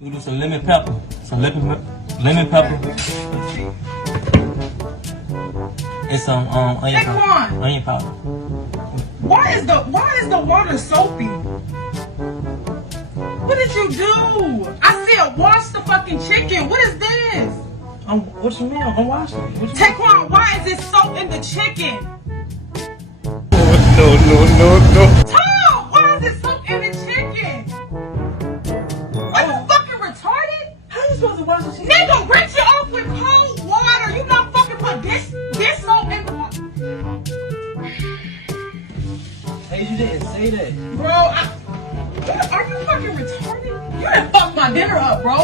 We do some lemon pepper. Lemon pepper. And some onion powder. Onion powder. Why is the water soapy? What did you do? I said wash the fucking chicken. What is this? What you mean? I'm washing it. Taquan, why is there soap in the chicken? No. Tom, why is there soap in the chicken? Are you fucking retarded? How you supposed to wash the chicken? Nigga, rinse it off with cold water. You not fucking put this soap in the water. Hey, you didn't say that. Bro, are you fucking retarded? You done fucked my dinner up, bro.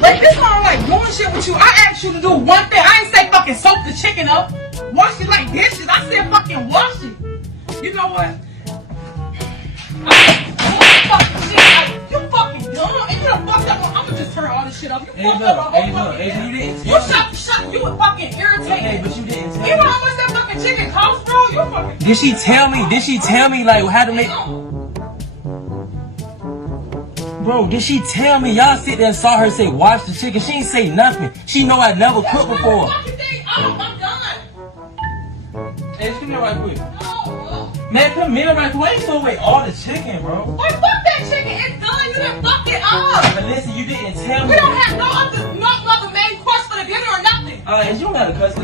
Like, this why I don't like doing shit with you. I asked you to do one thing. I ain't say fucking soak the chicken up. Wash it like dishes. I said fucking wash it. You know what? You fucking dumb. And you done fucked up. I'ma just turn all this shit up. You fucked up my whole fucking you didn't You shut. You was fucking irritated. Hey, but you didn't tell me. You know how much that fucking chicken costs, bro? You fucking... Did she tell me like how to make... Bro, did she tell me? Y'all sit there and saw her say wash the chicken. She ain't say nothing. She know I never cooked before. I'm done. Hey, come here right quick. No. Man, come here right quick. I ain't gonna wait all the chicken, bro. Boy, fuck that chicken. It's done. You done fucked it up. But listen, you didn't tell me. We don't have no other main course for the dinner or nothing. Alright, you don't gotta cuss.